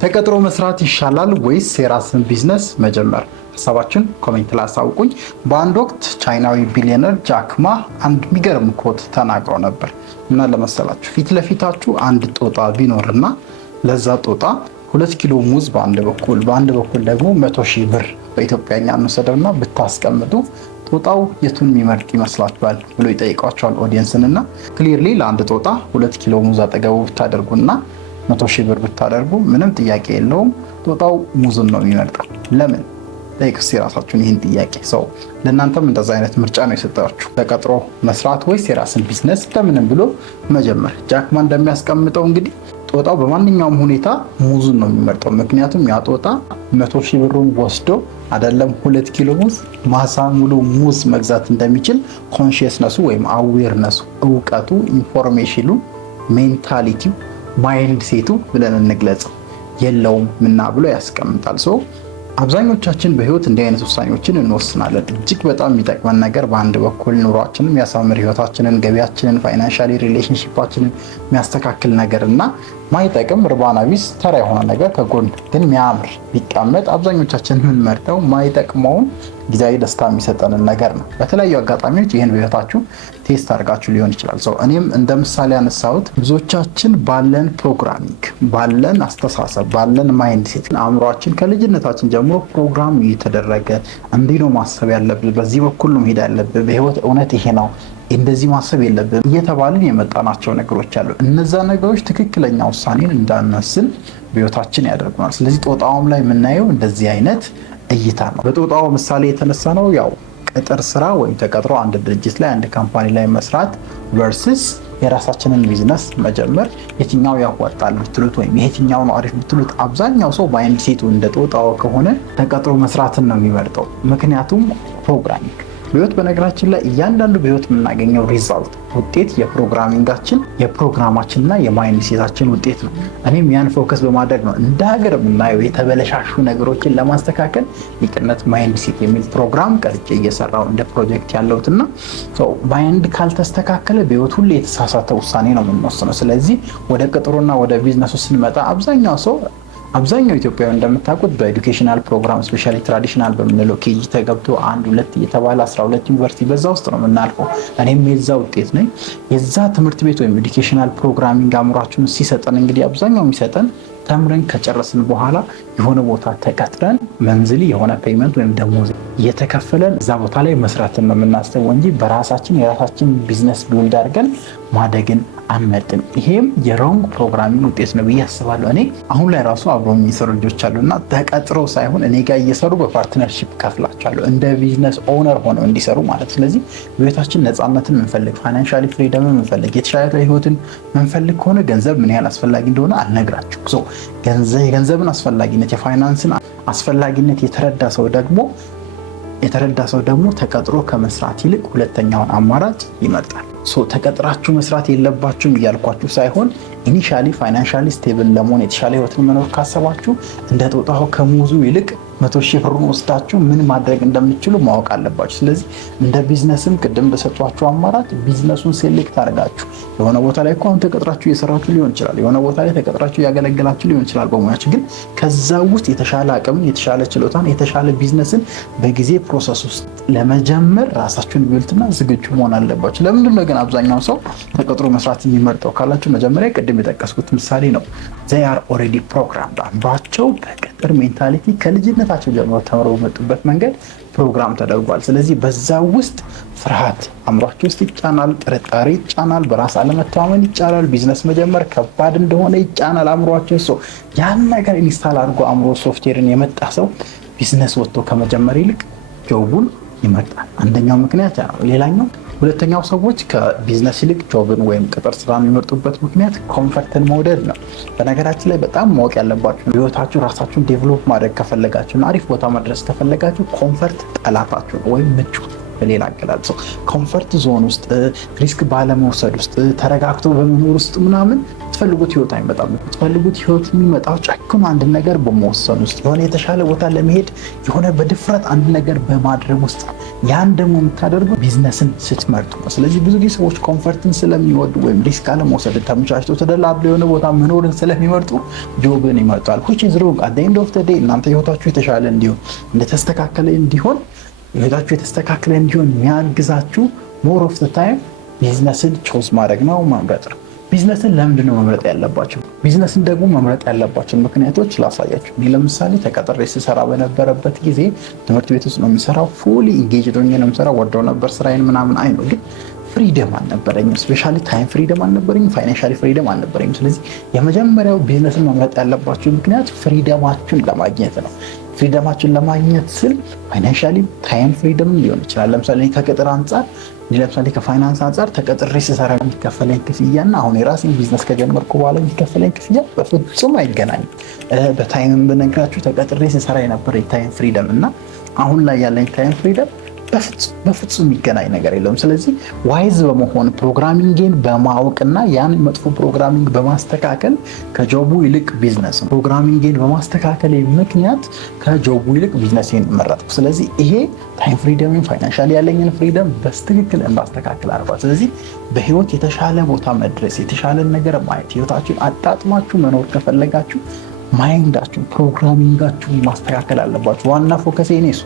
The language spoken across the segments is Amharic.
ተቀጥሮ መስራት ይሻላል ወይስ የራስን ቢዝነስ መጀመር? ሀሳባችን ኮሜንት ላይ አሳውቁኝ። በአንድ ወቅት ቻይናዊ ቢሊዮነር ጃክ ማ አንድ የሚገርም ኮት ተናግሮ ነበር። እና ለመሰላችሁ ፊት ለፊታችሁ አንድ ጦጣ ቢኖርና ለዛ ጦጣ 2 ኪሎ ሙዝ በአንድ በኩል ደግሞ 100,000 ብር በኢትዮጵያኛ እንወሰደውና ብታስቀምጡ ጦጣው የቱን የሚመርጥ ይመስላችኋል ብሎ ይጠይቋቸዋል ኦዲየንስንና ክሊርሊ ለአንድ ጦጣ 2 ኪሎ ሙዝ አጠገቡ ብታደርጉና 100,000 ብር ብታደርጉ ምንም ጥያቄ የለውም ጦጣው ሙዝን ነው የሚመርጠው። ለምን? ጠይቁስ የራሳችሁን ይህን ጥያቄ። ሰው ለእናንተም እንደዛ አይነት ምርጫ ነው የሰጣችሁ። ተቀጥሮ መስራት ወይስ የራስን ቢዝነስ ለምንም ብሎ መጀመር። ጃክ ማ እንደሚያስቀምጠው እንግዲህ ጦጣው በማንኛውም ሁኔታ ሙዝን ነው የሚመርጠው። ምክንያቱም ያ ጦጣ 100,000 ብሩን ወስዶ አይደለም 2 ኪሎ ሙዝ ማሳ ሙሉ ሙዝ መግዛት እንደሚችል ኮንሺየስነሱ ወይም አዌርነሱ፣ እውቀቱ፣ ኢንፎርሜሽኑ፣ ሜንታሊቲው፣ ማይንድ ሴቱ ብለን እንግለጸው የለውም ምና ብሎ ያስቀምጣል። ሰው አብዛኞቻችን በህይወት እንዲህ አይነት ውሳኔዎችን እንወስናለን። እጅግ በጣም የሚጠቅመን ነገር በአንድ በኩል ኑሯችንን የሚያሳምር፣ ህይወታችንን፣ ገቢያችንን፣ ፋይናንሻሊ ሪሌሽንሺፓችንን የሚያስተካክል ነገር እና ማይጠቅም እርባና ቢስ ተራ የሆነ ነገር ከጎን ግን የሚያምር ቢቀመጥ አብዛኞቻችን የምንመርጠው ማይጠቅመውን ጊዜያዊ ደስታ የሚሰጠንን ነገር ነው። በተለያዩ አጋጣሚዎች ይህን በህይወታችሁ ቴስት አድርጋችሁ ሊሆን ይችላል። ሰው እኔም እንደ ምሳሌ ያነሳሁት ብዙዎቻችን ባለን ፕሮግራሚንግ፣ ባለን አስተሳሰብ፣ ባለን ማይንድ ሴት አእምሯችን ከልጅነታችን ጀምሮ ፕሮግራም እየተደረገ እንዲህ ነው ማሰብ ያለብህ፣ በዚህ በኩል ነው መሄድ ያለብህ፣ በህይወት እውነት ይሄ ነው፣ እንደዚህ ማሰብ የለብን እየተባልን የመጣናቸው ነገሮች አሉ። እነዛ ነገሮች ትክክለኛ ውሳኔን እንዳንወስን በህይወታችን ያደርጉናል። ስለዚህ ጦጣውም ላይ የምናየው እንደዚህ አይነት እይታ ነው። በጦጣው ምሳሌ የተነሳ ነው ያው ቅጥር ስራ ወይም ተቀጥሮ አንድ ድርጅት ላይ አንድ ካምፓኒ ላይ መስራት ቨርሰስ የራሳችንን ቢዝነስ መጀመር የትኛው ያዋጣል ብትሉት ወይም የትኛው ነው አሪፍ ብትሉት አብዛኛው ሰው ማይንድ ሴቱ እንደ ጦጣው ከሆነ ተቀጥሮ መስራትን ነው የሚመርጠው። ምክንያቱም ፕሮግራሚንግ በህይወት በነገራችን ላይ እያንዳንዱ በህይወት የምናገኘው ሪዛልት ውጤት የፕሮግራሚንጋችን የፕሮግራማችንና የማይንድ ሴታችን ውጤት ነው። እኔም ያን ፎከስ በማድረግ ነው እንደ ሀገር የምናየው የተበለሻሹ ነገሮችን ለማስተካከል ሊቅነት ማይንድ ሴት የሚል ፕሮግራም ቀርጬ እየሰራው እንደ ፕሮጀክት ያለውትና ማይንድ ካልተስተካከለ በህይወት ሁሉ የተሳሳተ ውሳኔ ነው የምንወስነው። ስለዚህ ወደ ቅጥሩና ወደ ቢዝነሱ ስንመጣ አብዛኛው ኢትዮጵያዊ እንደምታውቁት በኤዱኬሽናል ፕሮግራም ስፔሻሊ ትራዲሽናል በምንለው ኬጂ ተገብቶ 1 2 እየተባለ 12 ዩኒቨርሲቲ በዛ ውስጥ ነው የምናልፈው። እኔም የዛ ውጤት ነኝ። የዛ ትምህርት ቤት ወይም ኤዱኬሽናል ፕሮግራሚንግ አእምሯችሁን ሲሰጠን እንግዲህ አብዛኛው የሚሰጠን ተምረን ከጨረስን በኋላ የሆነ ቦታ ተቀጥረን መንዝሊ የሆነ ፔይመንት ወይም ደሞዝ እየተከፈለን እዛ ቦታ ላይ መስራትን ነው የምናስበው እንጂ በራሳችን የራሳችን ቢዝነስ ቢልድ አድርገን ማደግን አንመርጥም። ይሄም የሮንግ ፕሮግራሚንግ ውጤት ነው ብዬ አስባለሁ። እኔ አሁን ላይ ራሱ አብሮ የሚሰሩ ልጆች አሉና ተቀጥረው ሳይሆን እኔ ጋር እየሰሩ በፓርትነርሺፕ ከፍላቸዋለሁ እንደ ቢዝነስ ኦነር ሆነው እንዲሰሩ ማለት። ስለዚህ በቤታችን ነፃነትን የምንፈልግ፣ ፋይናንሻሊ ፍሪደምን የምንፈልግ፣ የተሻለ ህይወትን የምንፈልግ ከሆነ ገንዘብ ምን ያህል አስፈላጊ እንደሆነ አልነግራችሁ። የገንዘብን አስፈላጊነት፣ የፋይናንስን አስፈላጊነት የተረዳ ሰው ደግሞ ተቀጥሮ ከመስራት ይልቅ ሁለተኛውን አማራጭ ይመርጣል። ተቀጥራችሁ መስራት የለባችሁም እያልኳችሁ ሳይሆን ኢኒሻሊ ፋይናንሻሊ ስቴብል ለመሆን የተሻለ ህይወትን መኖር ካሰባችሁ እንደ ጦጣው ከሙዙ ይልቅ 100,000 ብሩን ወስዳችሁ ምን ማድረግ እንደምትችሉ ማወቅ አለባችሁ። ስለዚህ እንደ ቢዝነስም ቅድም በሰጧችሁ አማራጭ ቢዝነሱን ሴሌክት አድርጋችሁ የሆነ ቦታ ላይ አሁን ተቀጥራችሁ እየሰራችሁ ሊሆን ይችላል፣ የሆነ ቦታ ላይ ተቀጥራችሁ እያገለገላችሁ ሊሆን ይችላል በሙያችሁ። ግን ከዛ ውስጥ የተሻለ አቅም፣ የተሻለ ችሎታን፣ የተሻለ ቢዝነስን በጊዜ ፕሮሰስ ውስጥ ለመጀመር ራሳችሁን ቢልትና ዝግጁ መሆን አለባችሁ። ለምንድን ነው ግን አብዛኛው ሰው ተቀጥሮ መስራት የሚመርጠው ካላችሁ መጀመሪያ ቅድም የጠቀስኩት ምሳሌ ነው። they are already programmed አምባቸው በቅጥር ሜንታሊቲ ከልጅነታቸው ጀምሮ ተምረው በመጡበት መንገድ ፕሮግራም ተደርጓል። ስለዚህ በዛ ውስጥ ፍርሃት አእምሯቸው ውስጥ ይጫናል፣ ጥርጣሬ ይጫናል፣ በራስ አለመተማመን ይጫናል፣ ቢዝነስ መጀመር ከባድ እንደሆነ ይጫናል አእምሯቸው። ያን ነገር ኢንስታል አድርጎ አእምሮ ሶፍትዌርን የመጣ ሰው ቢዝነስ ወጥቶ ከመጀመር ይልቅ ጆቡን ይመርጣል። አንደኛው ምክንያት ነው። ሌላኛው ሁለተኛው ሰዎች ከቢዝነስ ይልቅ ጆብን ወይም ቅጥር ስራ የሚመርጡበት ምክንያት ኮምፈርትን መውደድ ነው። በነገራችን ላይ በጣም ማወቅ ያለባችሁ ህይወታችሁ ራሳችሁን ዴቨሎፕ ማድረግ ከፈለጋችሁ እና አሪፍ ቦታ መድረስ ከፈለጋችሁ ኮምፈርት ጠላታችሁ ነው ወይም ምቾት በሌላ አገላለጽ ኮምፈርት ዞን ውስጥ ሪስክ ባለመውሰድ ውስጥ ተረጋግቶ በመኖር ውስጥ ምናምን ትፈልጉት ህይወት አይመጣም። ትፈልጉት ህይወት የሚመጣው ጨክኖ አንድ ነገር በመወሰን ውስጥ የሆነ የተሻለ ቦታ ለመሄድ የሆነ በድፍረት አንድ ነገር በማድረግ ውስጥ ያን ደግሞ የምታደርገው ቢዝነስን ስትመርጡ ነው። ስለዚህ ብዙ ጊዜ ሰዎች ኮምፈርትን ስለሚወዱ ወይም ሪስክ አለመውሰድ ተመቻችቶ ተደላድሎ የሆነ ቦታ መኖርን ስለሚመርጡ ጆብን ይመርጣል። which is wrong at the end of the day እናንተ ህይወታችሁ የተሻለ እንዲሆን እንደተስተካከለ እንዲሆን ህይወታችሁ የተስተካከለ እንዲሆን የሚያግዛችሁ more of the time ቢዝነስን ቾዝ ማድረግ ነው መምረጥ ነው። ቢዝነስን ለምንድን ነው መምረጥ ያለባቸው? ቢዝነስን ደግሞ መምረጥ ያለባቸው ምክንያቶች ላሳያችሁ። እኔ ለምሳሌ ተቀጥሬ ስሰራ በነበረበት ጊዜ ትምህርት ቤት ውስጥ ነው የምሰራው። ፉሊ ኢንጌጅድ ሆኜ ነው የምሰራው። ወደው ነበር ስራዬን ምናምን አይ ነው ግን ፍሪደም አልነበረኝም። ስፔሻሊ ታይም ፍሪደም አልነበረኝም። ፋይናንሻሊ ፍሪደም አልነበረኝም። ስለዚህ የመጀመሪያው ቢዝነስን መምረጥ ያለባችሁ ምክንያት ፍሪደማችሁን ለማግኘት ነው። ፍሪደማችሁን ለማግኘት ስል ፋይናንሻሊ ታይም ፍሪደም ሊሆን ይችላል። ለምሳሌ ከቅጥር አንጻር ለምሳሌ ከፋይናንስ አንጻር ተቀጥሬ ስሰራ የሚከፈለኝ ክፍያና አሁን የራሴን ቢዝነስ ከጀመርኩ በኋላ የሚከፈለኝ ክፍያ በፍጹም አይገናኝም። በታይም ብነግራችሁ ተቀጥሬ ስሰራ የነበረ ታይም ፍሪደም እና አሁን ላይ ያለኝ ታይም ፍሪደም በፍጹም የሚገናኝ ነገር የለውም። ስለዚህ ዋይዝ በመሆን ፕሮግራሚንግን በማወቅና ያን መጥፎ ፕሮግራሚንግ በማስተካከል ከጆቡ ይልቅ ቢዝነስ ነው ፕሮግራሚንግን በማስተካከል ምክንያት ከጆቡ ይልቅ ቢዝነስን መረጥኩ። ስለዚህ ይሄ ታይም ፍሪደምን ፋይናንሻሊ ያለኝን ፍሪደም በስትክክል እንዳስተካከል አድርጓል። ስለዚህ በህይወት የተሻለ ቦታ መድረስ የተሻለ ነገር ማየት ህይወታችሁን አጣጥማችሁ መኖር ከፈለጋችሁ ማይንዳችሁን ፕሮግራሚንጋችሁን ማስተካከል አለባችሁ። ዋና ፎከስ እኔ እሱ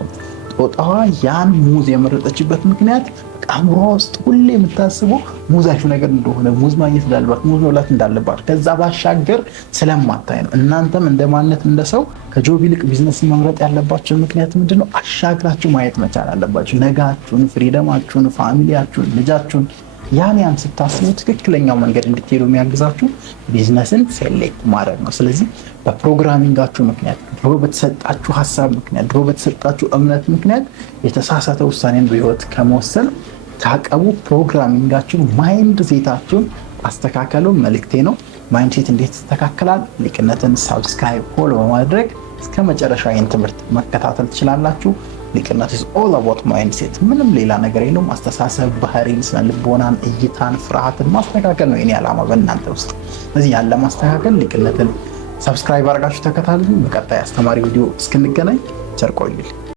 ጦጣዋ ያን ሙዝ የመረጠችበት ምክንያት አእምሮ ውስጥ ሁሌ የምታስበው ሙዝ አሪፍ ነገር እንደሆነ ሙዝ ማግኘት እንዳለባት ሙዝ መብላት እንዳለባት ከዛ ባሻገር ስለማታይ ነው። እናንተም እንደማነት እንደሰው ከጆብ ይልቅ ቢዝነስ መምረጥ ያለባችሁ ምክንያት ምንድነው? አሻግራችሁ ማየት መቻል አለባችሁ። ነጋችሁን፣ ፍሪደማችሁን፣ ፋሚሊያችሁን፣ ልጃችሁን ያን ስታስቡ ትክክለኛው መንገድ እንድትሄዱ የሚያግዛችሁ ቢዝነስን ሴሌክት ማድረግ ነው። ስለዚህ በፕሮግራሚንጋችሁ ምክንያት ድሮ በተሰጣችሁ ሀሳብ ምክንያት ድሮ በተሰጣችሁ እምነት ምክንያት የተሳሳተ ውሳኔን በህይወት ከመወሰን ታቀቡ። ፕሮግራሚንጋችሁን ማይንድ ሴታችሁን አስተካከሉ መልእክቴ ነው። ማይንድ ሴት እንዴት ተስተካከላል? ሊቅነትን ሰብስክራይብ ፎሎ በማድረግ እስከ መጨረሻ ይህን ትምህርት መከታተል ትችላላችሁ። ሊቅነት is all about mindset ምንም ሌላ ነገር የለውም። አስተሳሰብ፣ ባህሪን፣ ስነልቦናን፣ እይታን፣ ፍርሃትን ማስተካከል ነው የኔ ዓላማ በእናንተ ውስጥ። ስለዚህ ያለ ማስተካከል ሊቅነትን ሰብስክራይብ አድርጋችሁ ተከታተሉ። በቀጣይ አስተማሪ ቪዲዮ እስክንገናኝ ቸር ቆዩልኝ።